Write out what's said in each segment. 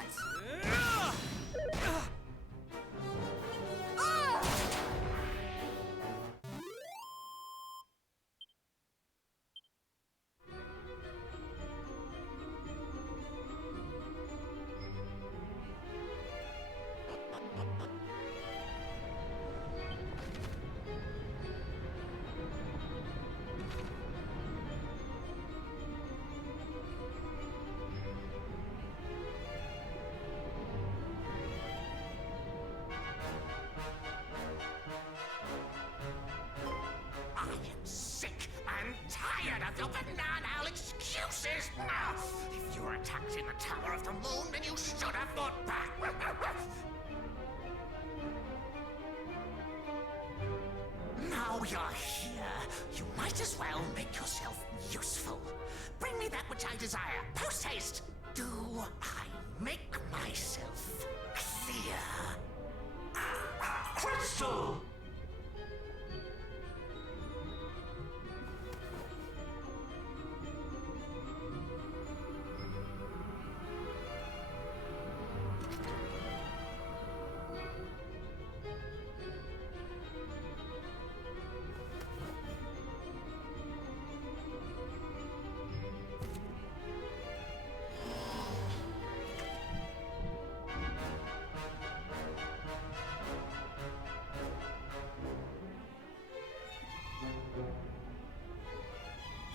not! Your banal excuses! If you were attacked in the Tower of the Moon, then you should have fought back! Now you're here, you might as well make yourself useful. Bring me that which I desire, post-haste! Do I make myself clear? Crystal!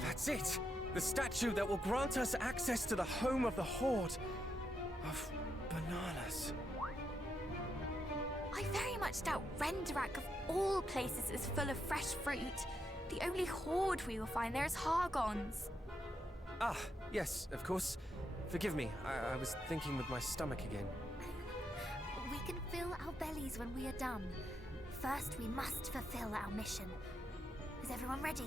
That's it! The statue that will grant us access to the home of the Horde of bananas. I very much doubt Renderak of all places is full of fresh fruit. The only horde we will find there is Hargons. Ah, yes, of course. Forgive me, I was thinking with my stomach again. We can fill our bellies when we are done. First, we must fulfill our mission. Is everyone ready?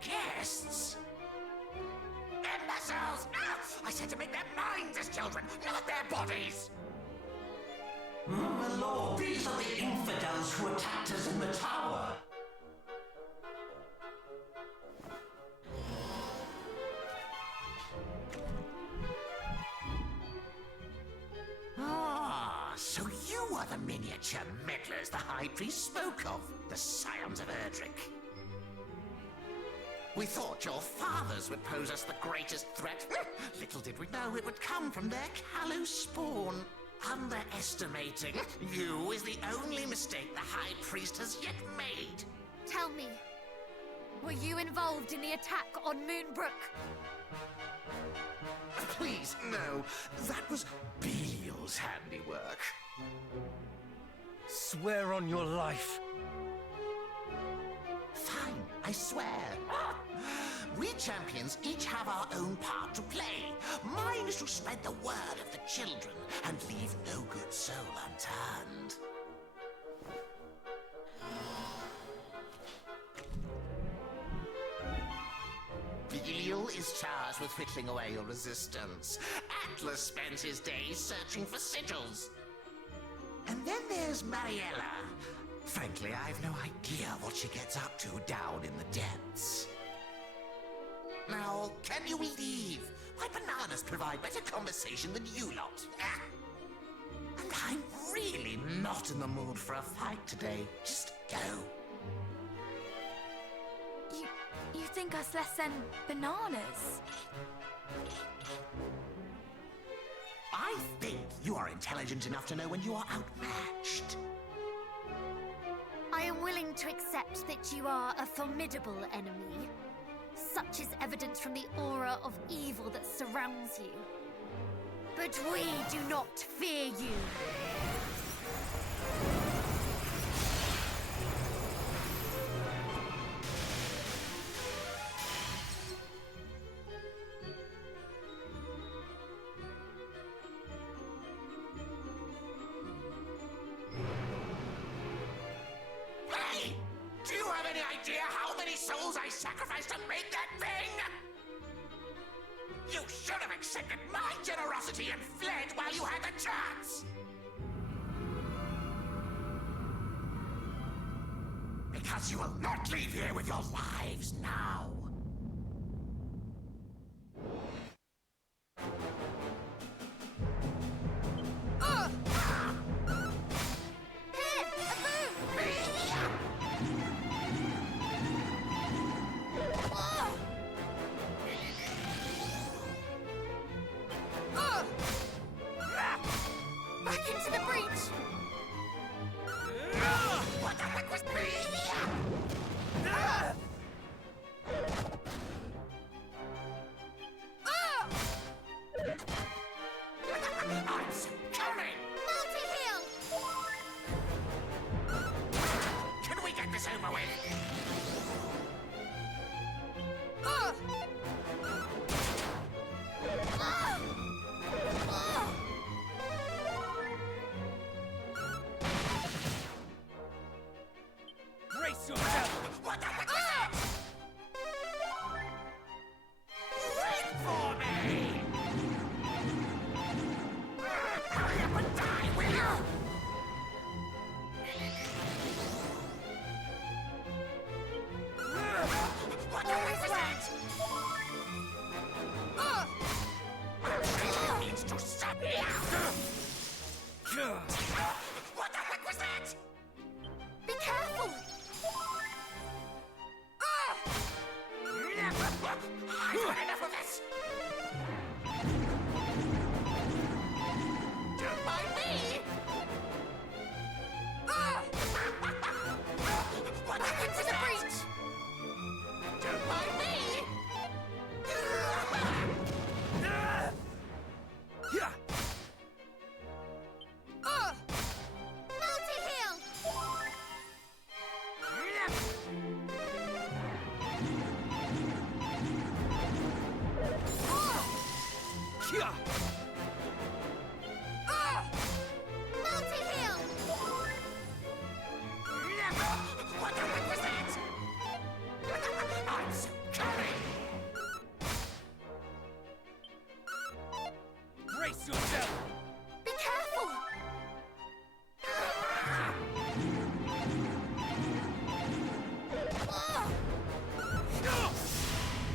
Guests! Imbeciles! I said to make their minds as children, not their bodies! My lord, these are the infidels who attacked us in the tower. Ah, so you are the miniature meddlers the High Priest spoke of, the Scions of Erdrick. We thought your fathers would pose us the greatest threat. Little did we know it would come from their callow spawn. Underestimating you is the only mistake the High Priest has yet made. Tell me, were you involved in the attack on Moonbrook? Please, no. That was Belial's handiwork. Swear on your life. Fine, I swear. We champions each have our own part to play. Mine is to spread the word of the children and leave no good soul unturned. Belial is charged with whittling away your resistance. Atlas spends his days searching for sigils. And then there's Mariella. Frankly, I've no idea what she gets up to down in the depths. Now, can you leave? My bananas provide better conversation than you lot. And I'm really not in the mood for a fight today. Just go. You think us less than bananas? I think you are intelligent enough to know when you are outmatched. I am willing to accept that you are a formidable enemy. Such is evidence from the aura of evil that surrounds you. But we do not fear you. sacrifice to make that thing? You should have accepted my generosity and fled while you had the chance! Because you will not leave here with your lives now. Back into the breach! What the heck was me? I'm so coming! Multi-heal! Can we get this over with? Brace yourself! What the heck was that? Wait for me! Hurry up and die, will you? What the heck was that? Really needs to stop me out! What the heck was that? Be careful! I've had enough of this! Don't mind me! What the heck was The that? breach! Don't mind me! Multi-heal! Multi-heal! What the heck was that? I'm so coming! Brace yourself! Be careful!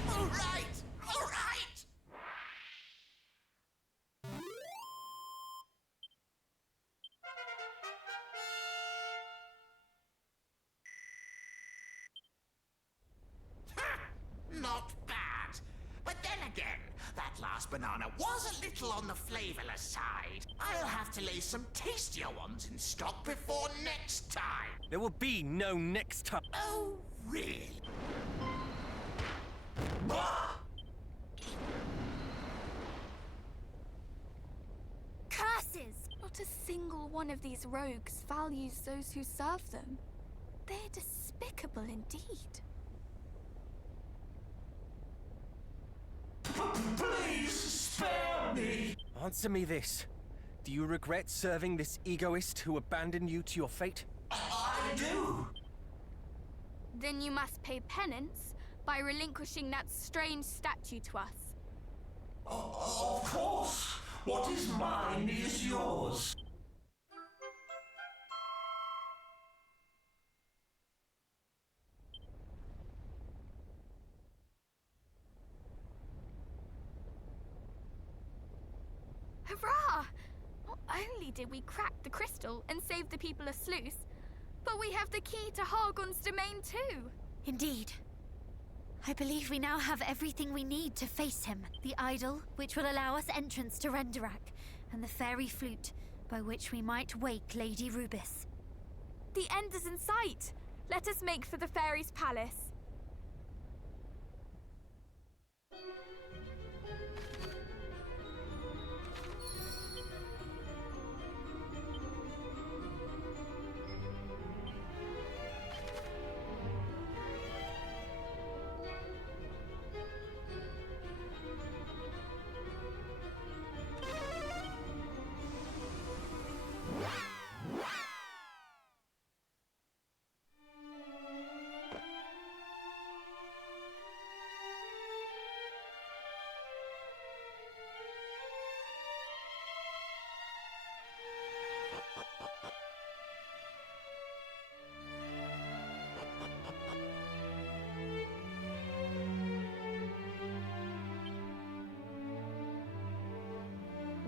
All right! All right! Not bad. But then again, that last banana was a little on the flavorless side. I'll have to lay some tastier ones in stock before next time. There will be no next time. Oh, really? Curses! Not a single one of these rogues values those who serve them. They're despicable indeed. Please spare me! Answer me this. Do you regret serving this egoist who abandoned you to your fate? I do! Then you must pay penance by relinquishing that strange statue to us. Of course! What is mine is yours. Hurrah! Not only did we crack the crystal and save the people of Sluice, but we have the key to Hargon's domain too. Indeed. I believe we now have everything we need to face him. The idol, which will allow us entrance to Renderak, and the fairy flute, by which we might wake Lady Rubiss. The end is in sight. Let us make for the fairy's palace.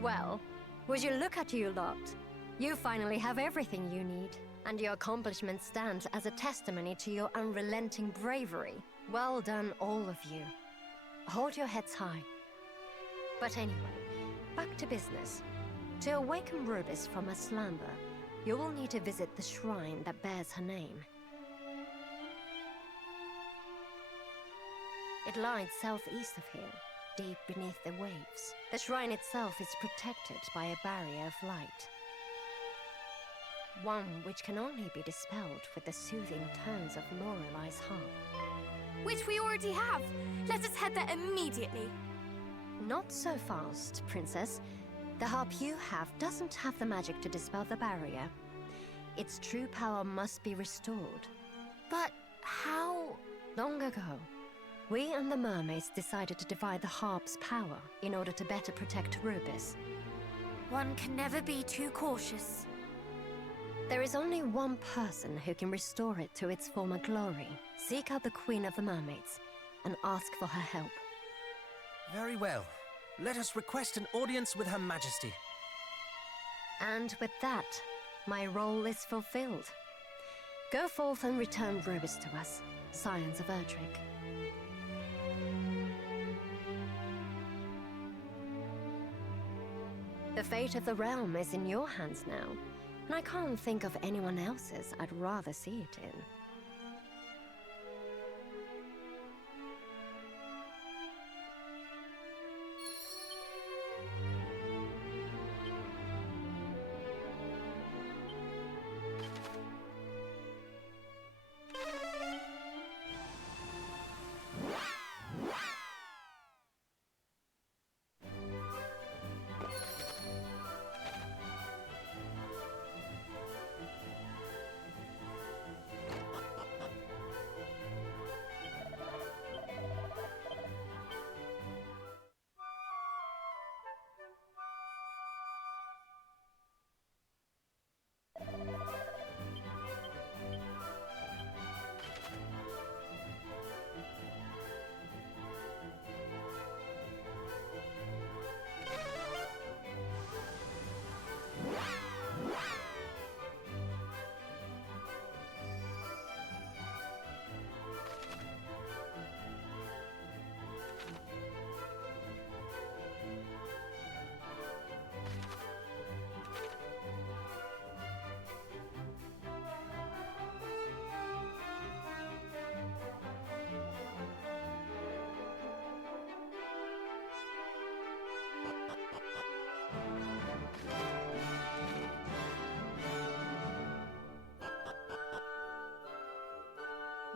Well, would you look at you lot? You finally have everything you need, and your accomplishment stands as a testimony to your unrelenting bravery. Well done, all of you. Hold your heads high. But anyway, back to business. To awaken Rubiss from her slumber, you will need to visit the shrine that bears her name. It lies southeast of here, deep beneath the waves. The shrine itself is protected by a barrier of light. One which can only be dispelled with the soothing tones of Lorelai's harp. Which we already have. Let us head there immediately. Not so fast, Princess. The harp you have doesn't have the magic to dispel the barrier. Its true power must be restored. But how? Long ago, we and the mermaids decided to divide the harp's power in order to better protect Rubiss. One can never be too cautious. There is only one person who can restore it to its former glory. Seek out the Queen of the Mermaids and ask for her help. Very well. Let us request an audience with Her Majesty. And with that, my role is fulfilled. Go forth and return Rubiss to us, Scions of Erdrick. The fate of the realm is in your hands now, and I can't think of anyone else's I'd rather see it in.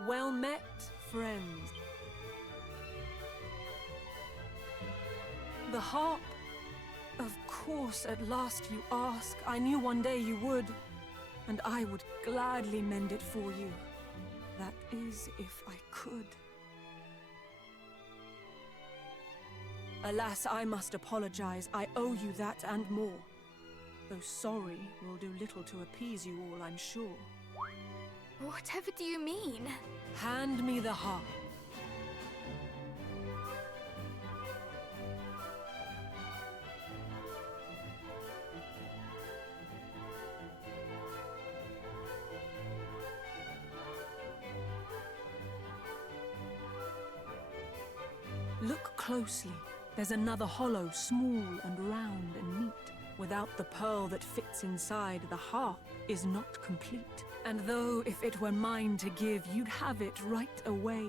Well met, friends. The harp? Of course, at last you ask. I knew one day you would, and I would gladly mend it for you. That is, if I could. Alas, I must apologize. I owe you that and more. Though sorry will do little to appease you all, I'm sure. Whatever do you mean? Hand me the harp. Look closely. There's another hollow, small and round and neat. Without the pearl that fits inside, the harp is not complete. And though if it were mine to give, you'd have it right away,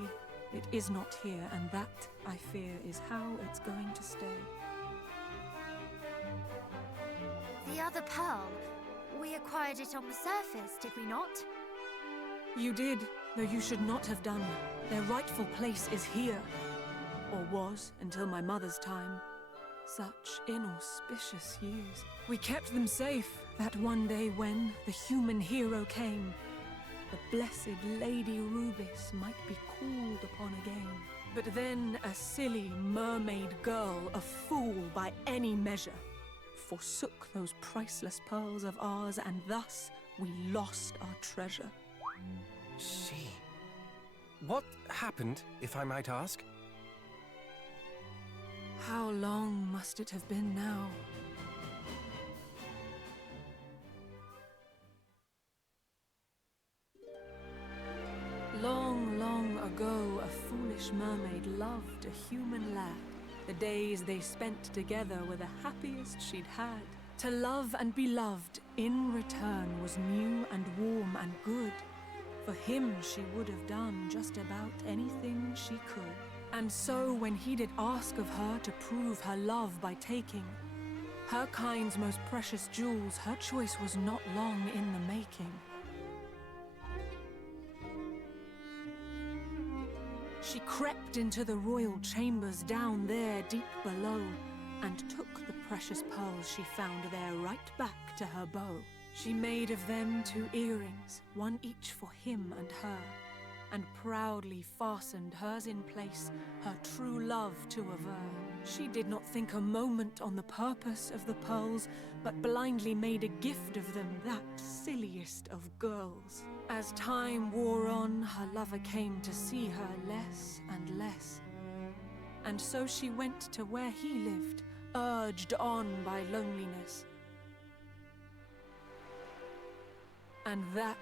it is not here, and that, I fear, is how it's going to stay. The other pearl, we acquired it on the surface, did we not? You did, though you should not have done. Their rightful place is here. Or was, until my mother's time. Such inauspicious years. We kept them safe, that one day when the human hero came, the blessed Lady Rubiss might be called upon again. But then a silly mermaid girl, a fool by any measure, forsook those priceless pearls of ours, and thus we lost our treasure. She... What happened, if I might ask? How long must it have been now? ago, a foolish mermaid loved a human lad. The days they spent together were the happiest she'd had. To love and be loved in return was new and warm and good. For him she would have done just about anything she could. And so when he did ask of her to prove her love by taking her kind's most precious jewels, her choice was not long in the making. She crept into the royal chambers down there deep below, and took the precious pearls she found there right back to her bow. She made of them 2 earrings, one each for him and her, and proudly fastened hers in place, her true love to aver. She did not think a moment on the purpose of the pearls, but blindly made a gift of them, that silliest of girls. As time wore on, her lover came to see her less and less. And so she went to where he lived, urged on by loneliness. And that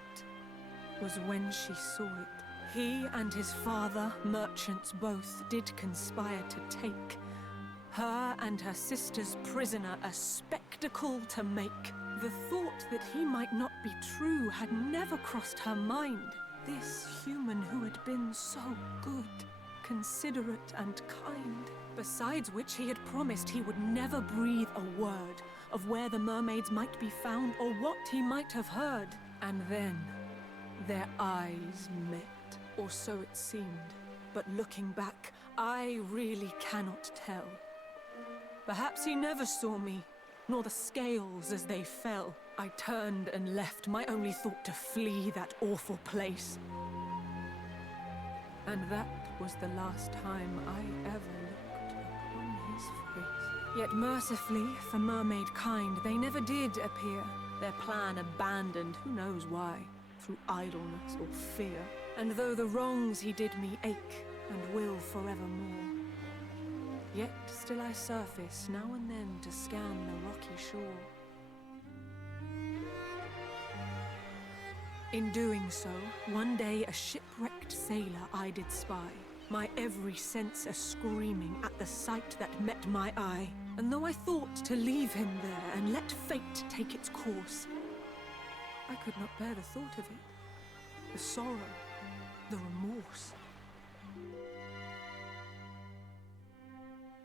was when she saw it. He and his father, merchants both, did conspire to take her and her sister's prisoner, a spectacle to make. The thought that he might not be true had never crossed her mind. This human who had been so good, considerate and kind. Besides which he had promised he would never breathe a word of where the mermaids might be found or what he might have heard. And then their eyes met, or so it seemed. But looking back, I really cannot tell. Perhaps he never saw me, nor the scales as they fell. I turned and left, my only thought to flee that awful place. And that was the last time I ever looked upon his face. Yet mercifully, for mermaid kind, they never did appear. Their plan abandoned, who knows why, through idleness or fear. And though the wrongs he did me ache, and will forevermore, yet still I surface now and then to scan the rocky shore. In doing so, one day a shipwrecked sailor I did spy, my every sense a-screaming at the sight that met my eye. And though I thought to leave him there and let fate take its course, I could not bear the thought of it, the sorrow, the remorse.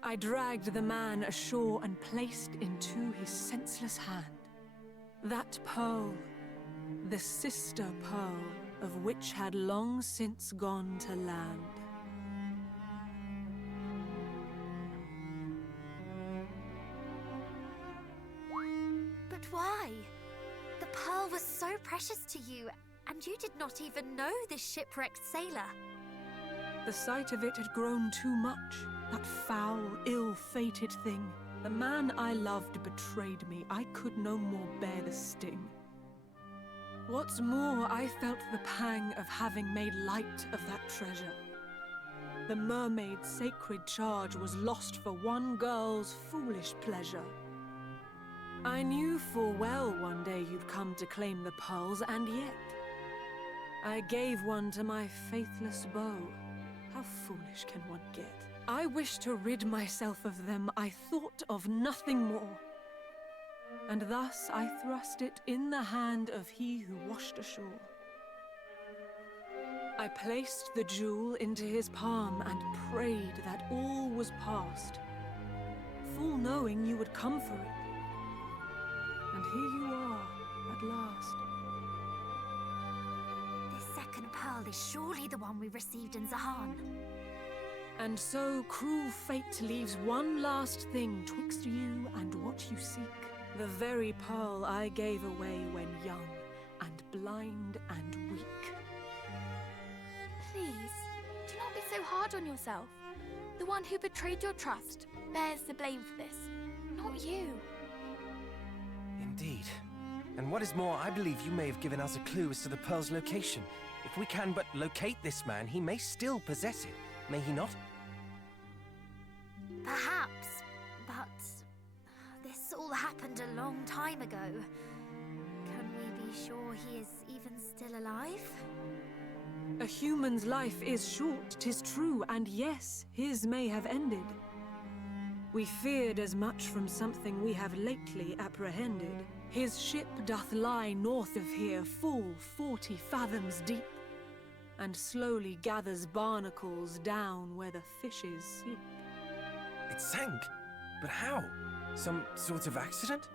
I dragged the man ashore and placed into his senseless hand that pearl, the sister pearl of which had long since gone to land. But why? The pearl was so precious to you, and you did not even know this shipwrecked sailor. The sight of it had grown too much. That foul, ill-fated thing. The man I loved betrayed me. I could no more bear the sting. What's more, I felt the pang of having made light of that treasure. The mermaid's sacred charge was lost for one girl's foolish pleasure. I knew full well one day you'd come to claim the pearls, and yet I gave one to my faithless beau. How foolish can one get? I wished to rid myself of them. I thought of nothing more. And thus I thrust it in the hand of he who washed ashore. I placed the jewel into his palm and prayed that all was past, full knowing you would come for it. And here you are, at last. This second pearl is surely the one we received in Zahan. And so cruel fate leaves one last thing twixt you and what you seek. The very pearl I gave away when young, and blind and weak. Please, do not be so hard on yourself. The one who betrayed your trust bears the blame for this, not you. Indeed. And what is more, I believe you may have given us a clue as to the pearl's location. If we can but locate this man, he may still possess it, may he not? Perhaps, but this all happened a long time ago. Can we be sure he is even still alive? A human's life is short, 'tis true, and yes, his may have ended. We feared as much from something we have lately apprehended. His ship doth lie north of here, full 40 fathoms deep, and slowly gathers barnacles down where the fishes sleep. It sank? But how? Some sort of accident?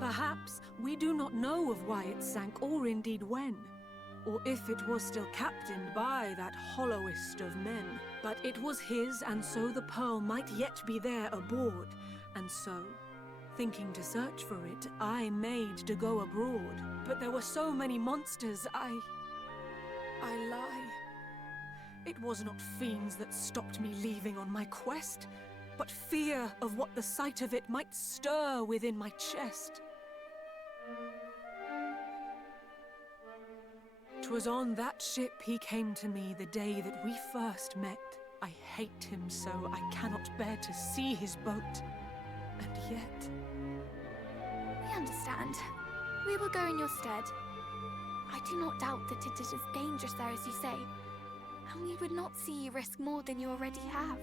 Perhaps we do not know of why it sank, or indeed when, or if it was still captained by that hollowest of men. But it was his, and so the pearl might yet be there aboard, and so, thinking to search for it, I made to go abroad. But there were so many monsters, I lie. It was not fiends that stopped me leaving on my quest, but fear of what the sight of it might stir within my chest. 'Twas on that ship he came to me the day that we first met. I hate him so, I cannot bear to see his boat. And yet... We understand. We will go in your stead. I do not doubt that it is as dangerous there as you say, and we would not see you risk more than you already have.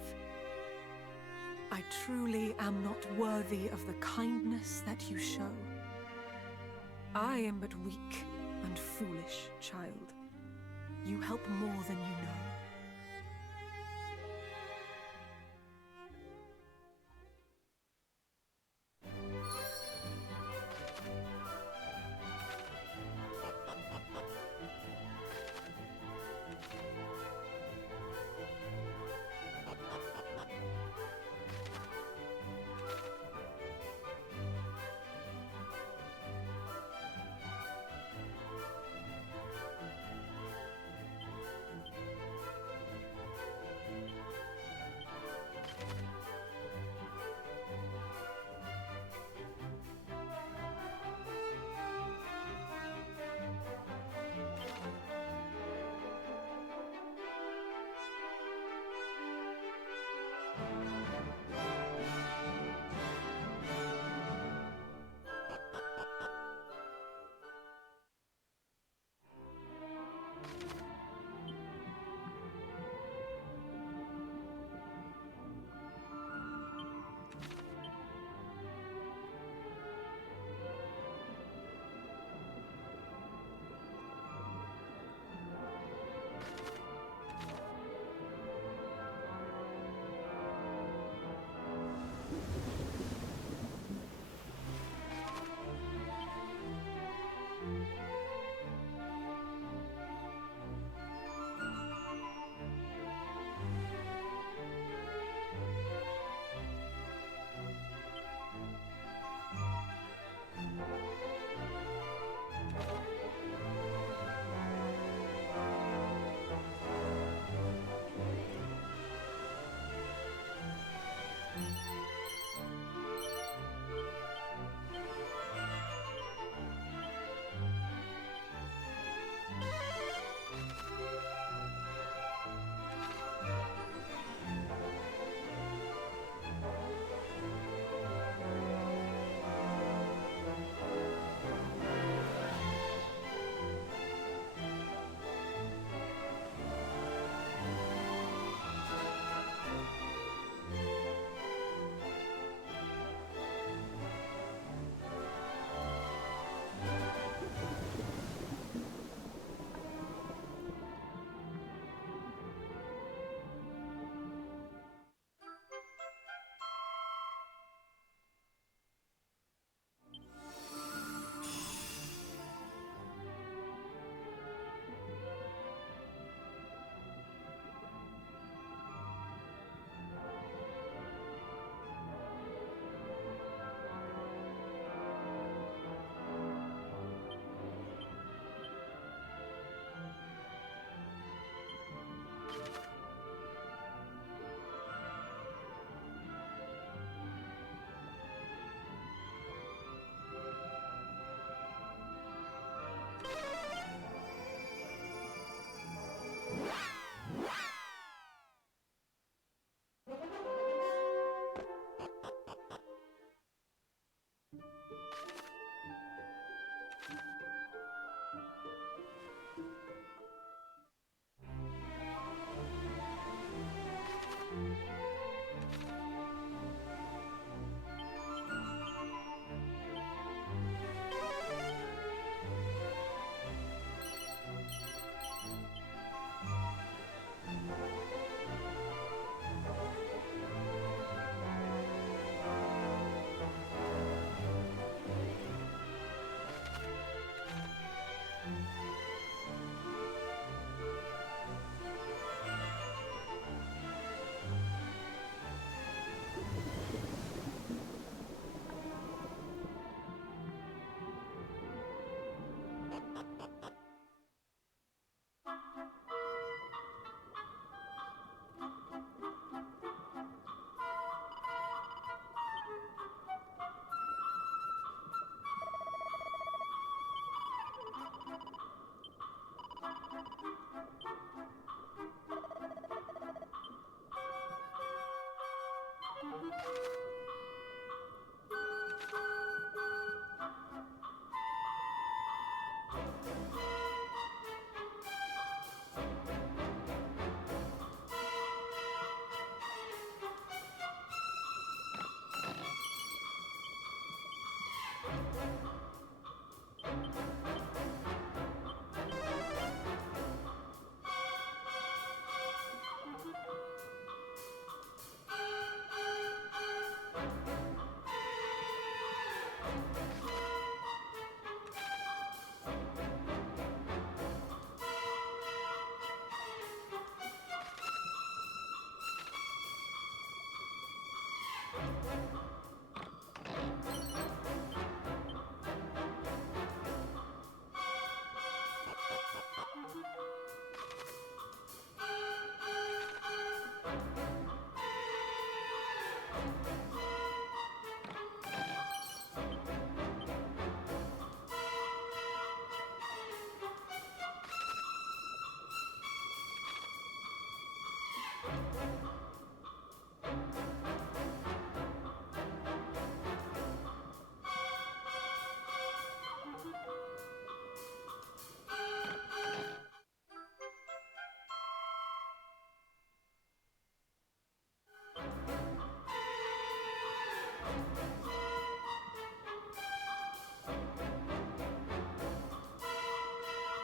I truly am not worthy of the kindness that you show. I am but weak and foolish, child. You help more than you know.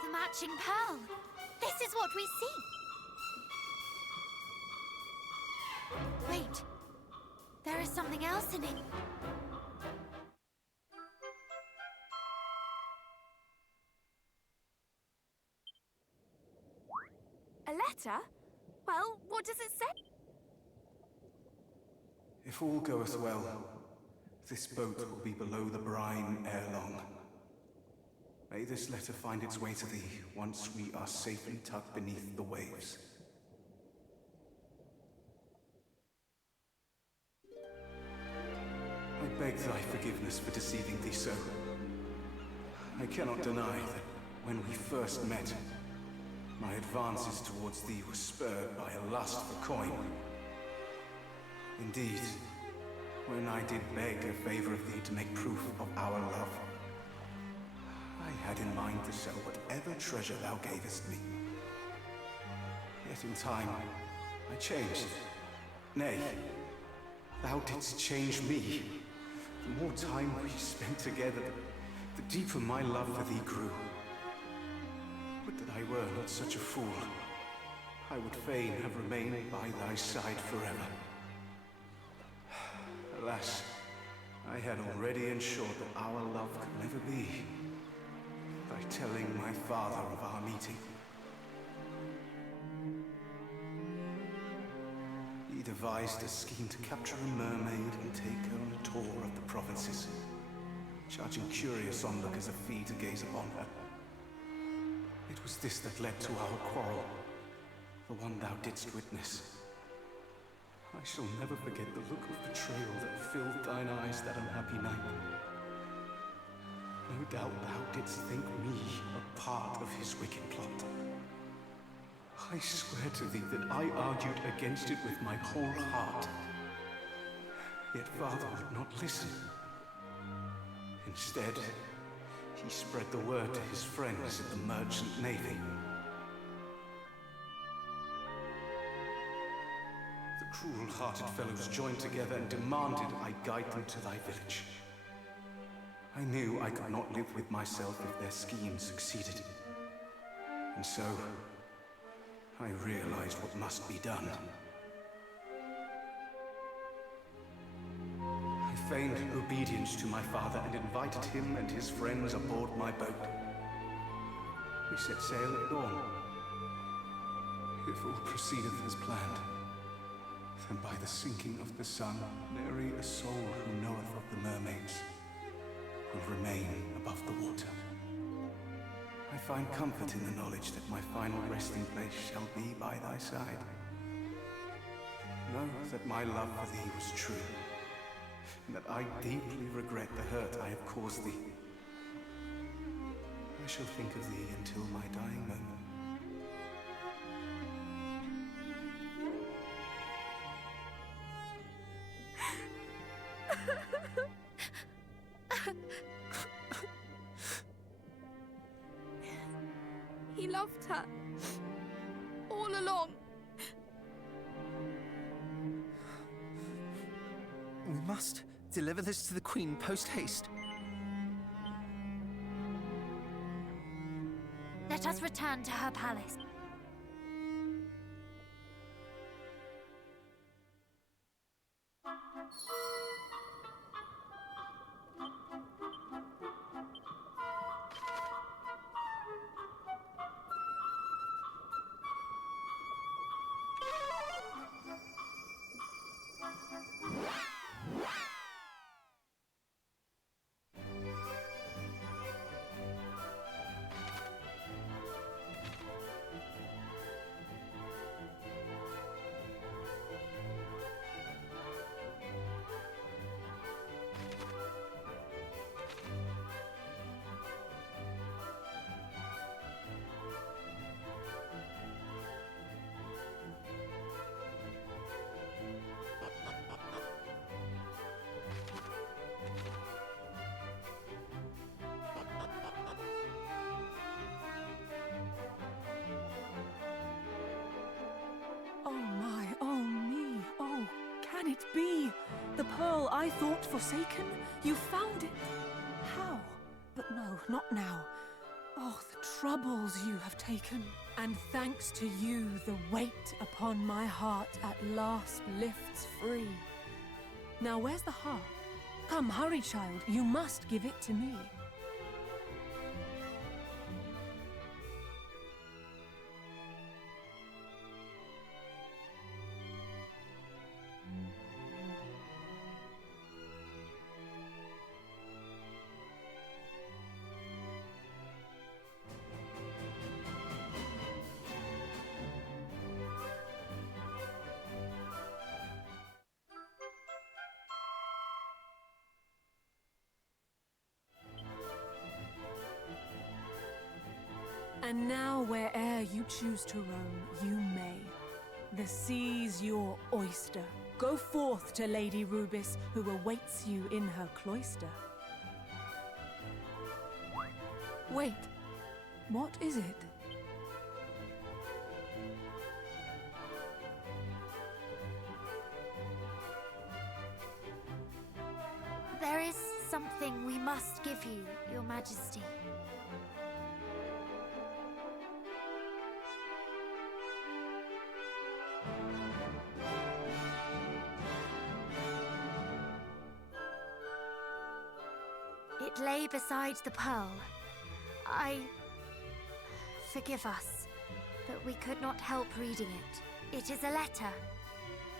The matching pearl. This is what we seek. Wait. There is something else in it. A letter? Well, what does it say? If all goeth well, this boat will be below the brine ere long. May this letter find its way to thee once we are safely tucked beneath the waves. I beg thy forgiveness for deceiving thee so. I cannot deny that when we first met, my advances towards thee were spurred by a lust for coin. Indeed, when I did beg a favor of thee to make proof of our love, I had in mind to sell whatever treasure thou gavest me. Yet in time, I changed. Nay, thou didst change me. The more time we spent together, the deeper my love for thee grew. Would that I were not such a fool. I would fain have remained by thy side forever. Alas, I had already ensured that our love could never be, by telling my father of our meeting. He devised a scheme to capture a mermaid and take her on a tour of the provinces, charging curious onlookers a fee to gaze upon her. It was this that led to our quarrel, the one thou didst witness. I shall never forget the look of betrayal that filled thine eyes that unhappy night. No doubt thou didst think me a part of his wicked plot. I swear to thee that I argued against it with my whole heart. Yet father would not listen. Instead, he spread the word to his friends at the merchant navy. The cruel-hearted fellows joined together and demanded I guide them to thy village. I knew I could not live with myself if their scheme succeeded. And so, I realized what must be done. I feigned obedience to my father and invited him and his friends aboard my boat. We set sail at dawn. If all proceedeth as planned, then by the sinking of the sun, nary a soul who knoweth of the mermaids will remain above the water. I find comfort in the knowledge that my final resting place shall be by thy side. Know that my love for thee was true, and that I deeply regret the hurt I have caused thee. I shall think of thee until my dying moment. He loved her. All along. We must deliver this to the Queen post-haste. Let us return to her palace. it be? The pearl I thought forsaken? You found it? How? But no, not now. Oh, the troubles you have taken. And thanks to you, the weight upon my heart at last lifts free. Now where's the harp? Come, hurry, child. You must give it to me. And now where'er you choose to roam, you may. The sea's your oyster. Go forth to Lady Rubiss, who awaits you in her cloister. Wait, what is it? There is something we must give you, Your Majesty. It lay beside the pearl. Forgive us, but we could not help reading it. It is a letter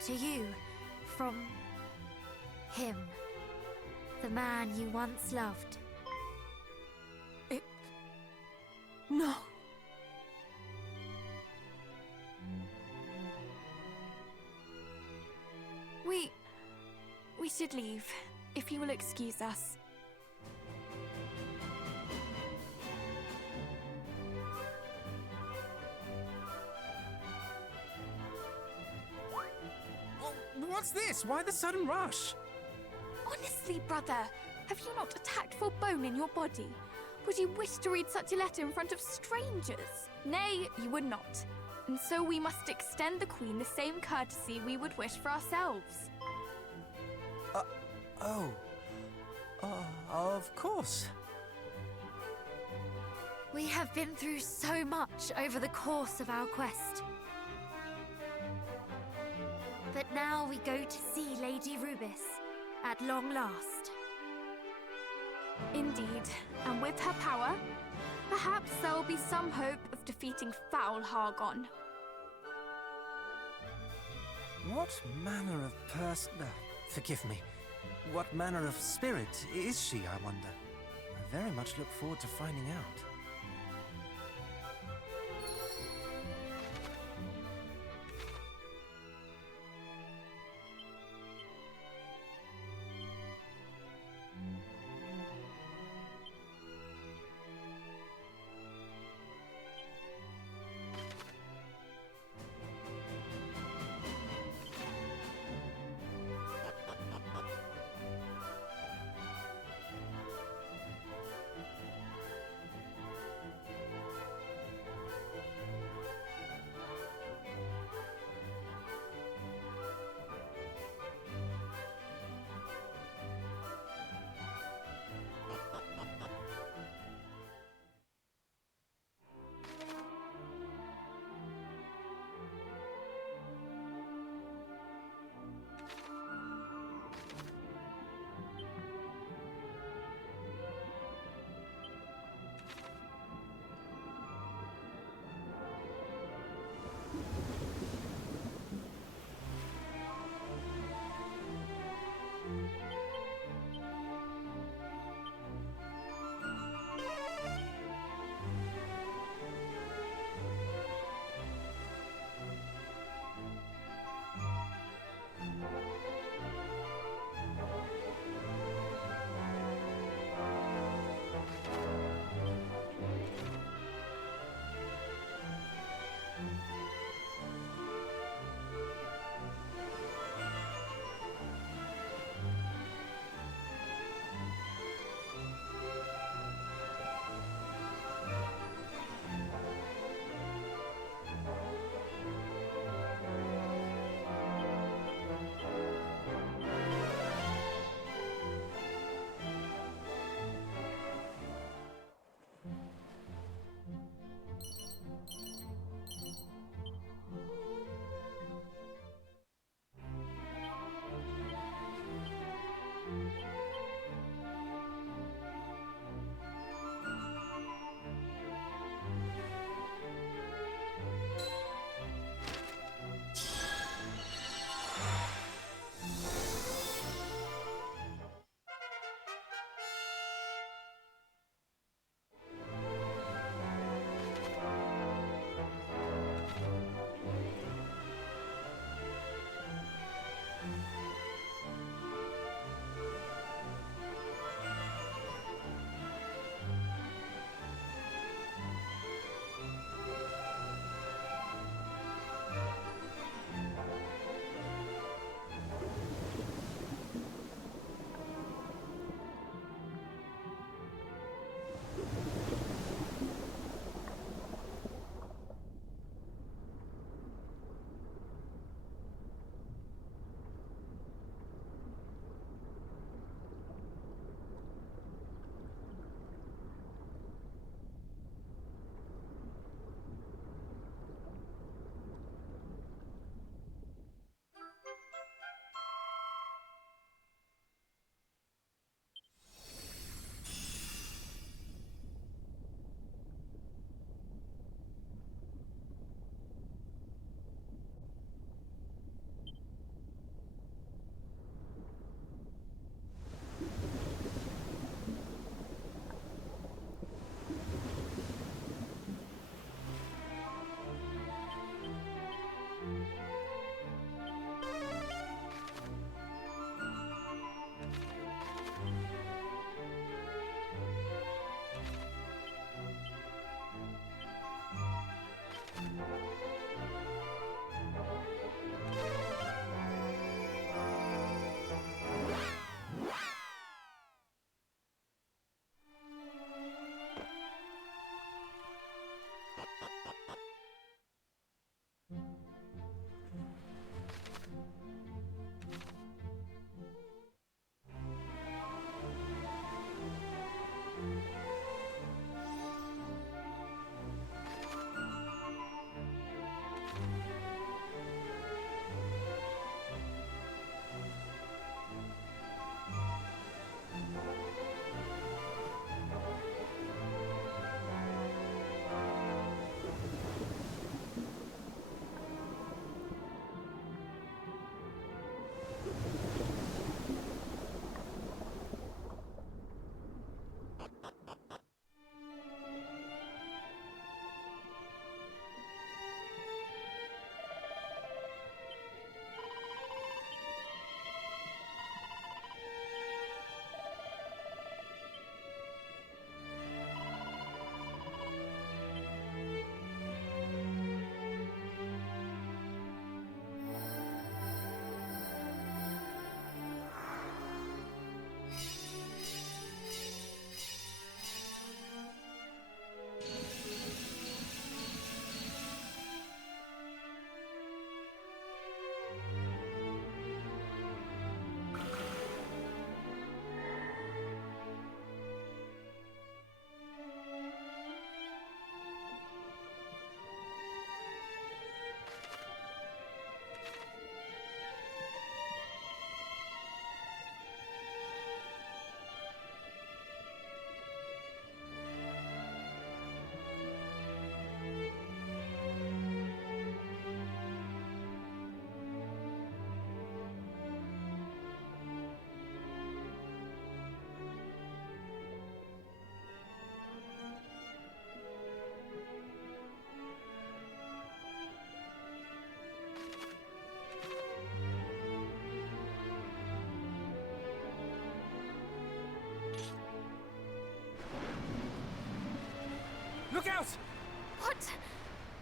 to you from him, the man you once loved. No. We should leave, if you will excuse us. What's this? Why the sudden rush? Honestly, brother, have you not a tactful bone in your body? Would you wish to read such a letter in front of strangers? Nay, you would not. And so we must extend the Queen the same courtesy we would wish for ourselves. Of course. We have been through so much over the course of our quest. But now we go to see Lady Rubiss, at long last. Indeed, and with her power, perhaps there will be some hope of defeating foul Hargon. What manner of person... forgive me. What manner of spirit is she, I wonder? I very much look forward to finding out.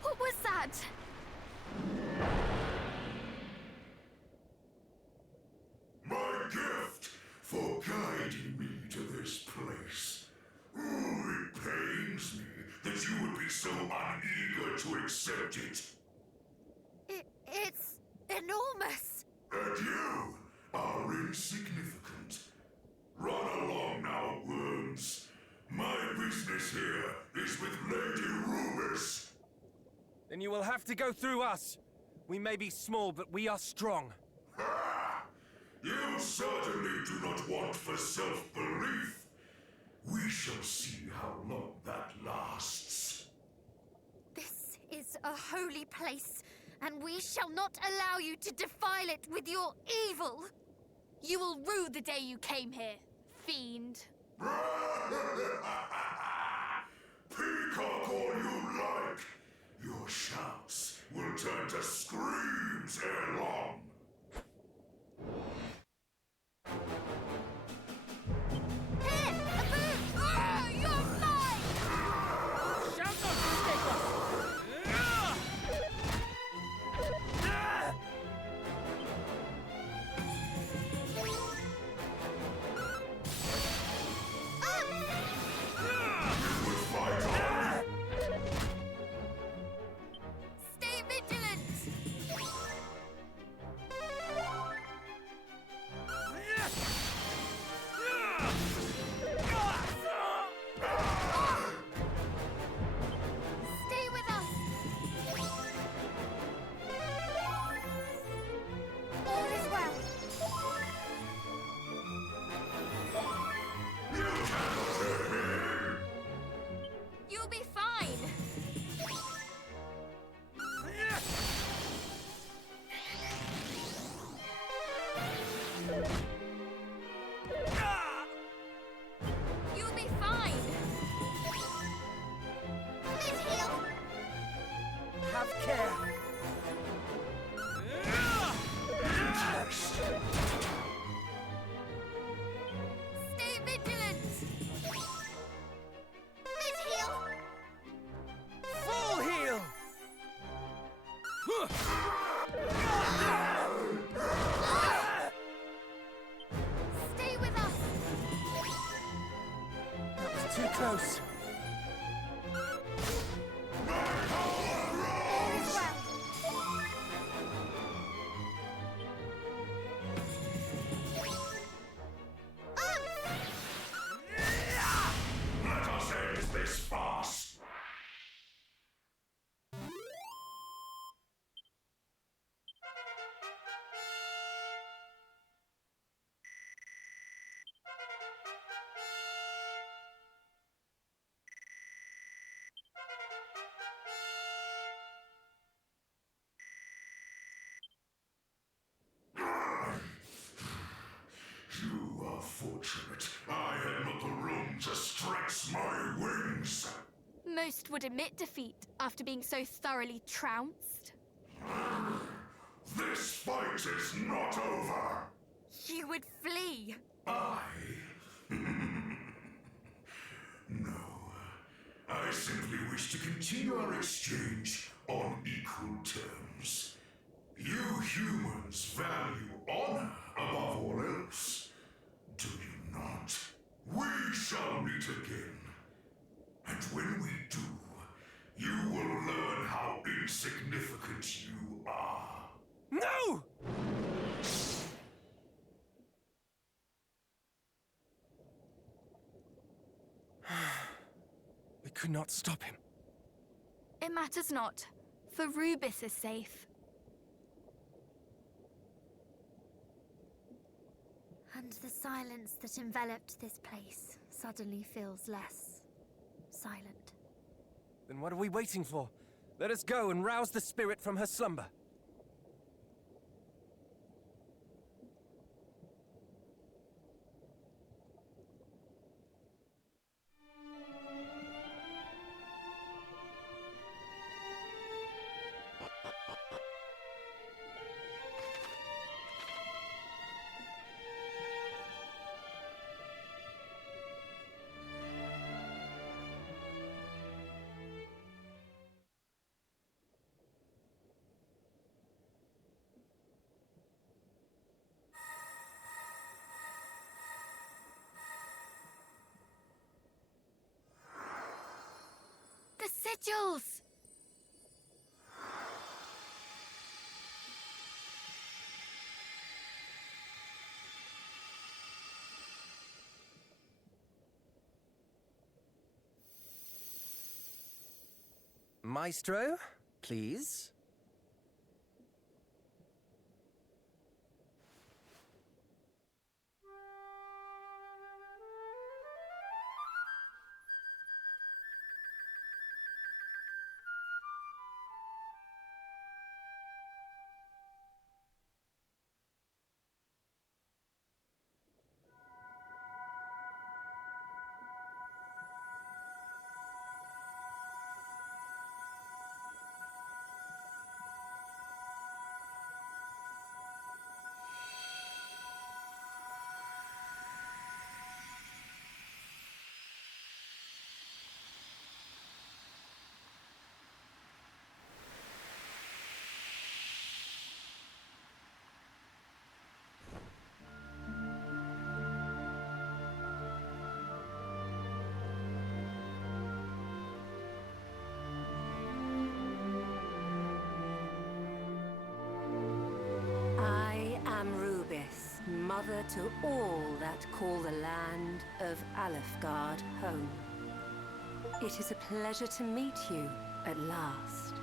What was that? My gift for guiding me to this place. Ooh, it pains me that you would be so uneager to accept it. It's enormous. And you are insignificant. Run along now, worms. My business here is with Lady Rubiss. Then you will have to go through us. We may be small, but we are strong. Ha! You certainly do not want for self-belief. We shall see how long that lasts. This is a holy place, and we shall not allow you to defile it with your evil. You will rue the day you came here, fiend. Peacock all you like. Your shouts will turn to screams ere long. Here, a boot! Ah, you're mine! Shall not escape us! We will fight on. Stay vigilant! Stay with us! All is well. You cannot hurt me. You'll be fine. You'll be fine. It healed. Have care! Stay vigilant. It healed. Full heal! Stay with us. That was too close. All is well. Let us end this farce. You are fortunate. I had not the room to stretch my wings. Most would admit defeat after being so thoroughly trounced. This fight is not over. You would flee. I... No. I simply wish to continue our exchange on equal terms. You humans value honor above all else. Do you not? We shall meet again. And when we do, you will learn how insignificant you are. No! We could not stop him. It matters not, for Rubiss is safe. And the silence that enveloped this place suddenly feels less silent. Then what are we waiting for? Let us go and rouse the spirit from her slumber. sigils! Maestro, please. I am Rubiss, mother to all that call the land of Alefgard home. It is a pleasure to meet you at last,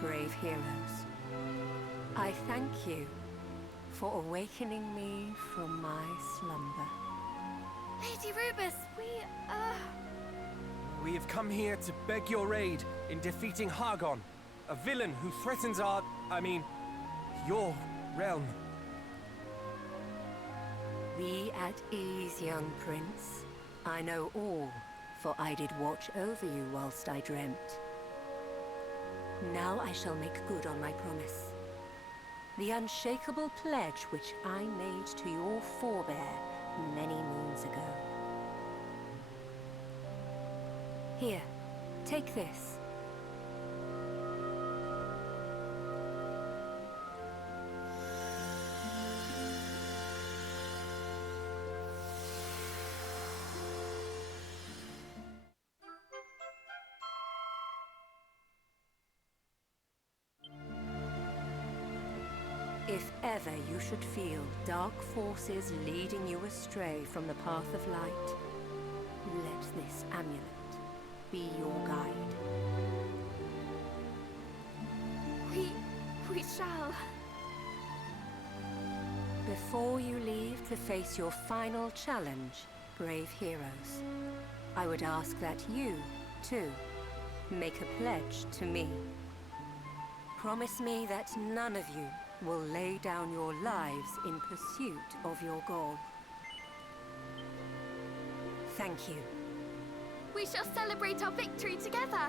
brave heroes. I thank you for awakening me from my slumber. Lady Rubiss, We have come here to beg your aid in defeating Hargon, a villain who threatens your realm. Be at ease, young prince. I know all, for I did watch over you whilst I dreamt. Now I shall make good on my promise. The unshakable pledge which I made to your forebear many moons ago. Here, take this. If ever you should feel dark forces leading you astray from the path of light, let this amulet be your guide. we shall. Before you leave to face your final challenge, brave heroes, I would ask that you, too, make a pledge to me. Promise me that none of you will lay down your lives in pursuit of your goal. Thank you. We shall celebrate our victory together.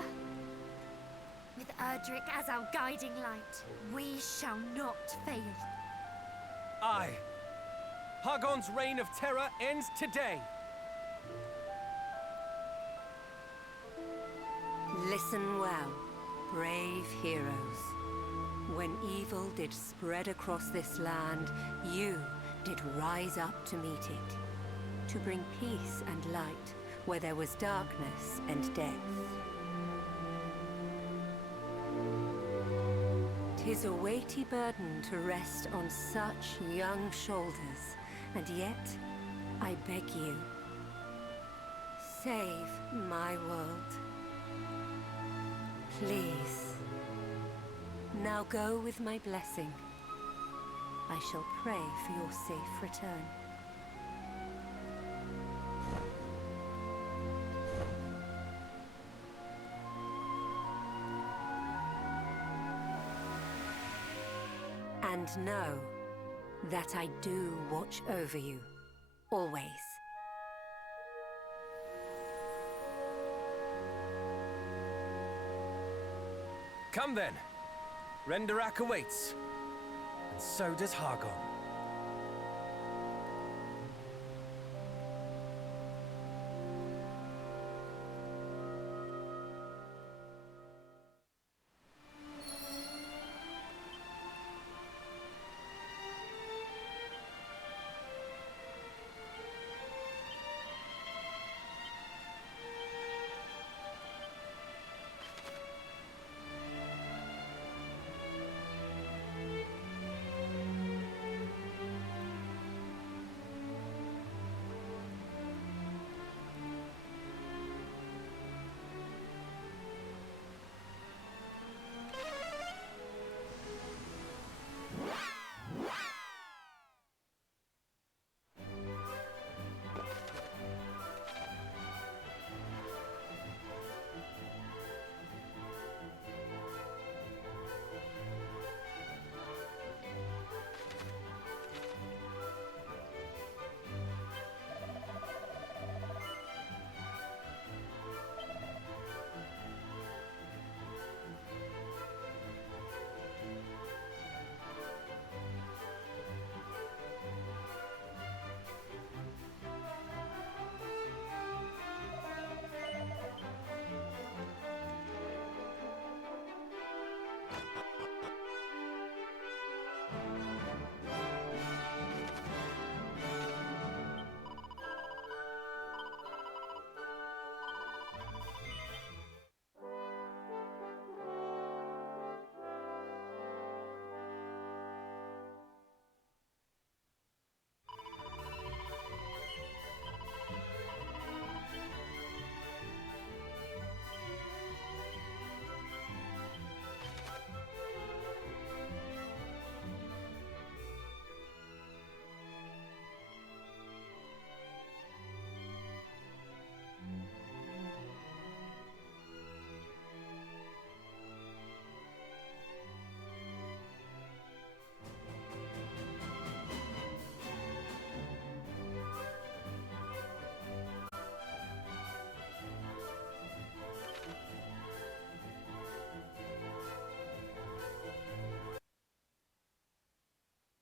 With Erdrick as our guiding light, we shall not fail. Aye. Hargon's reign of terror ends today. Listen well, brave heroes. When evil did spread across this land, you did rise up to meet it, to bring peace and light where there was darkness and death. 'Tis a weighty burden to rest on such young shoulders, and yet, I beg you, save my world. Please. Now go with my blessing. I shall pray for your safe return. And know that I do watch over you, always. Come then. Renderak awaits. And so does Hargon.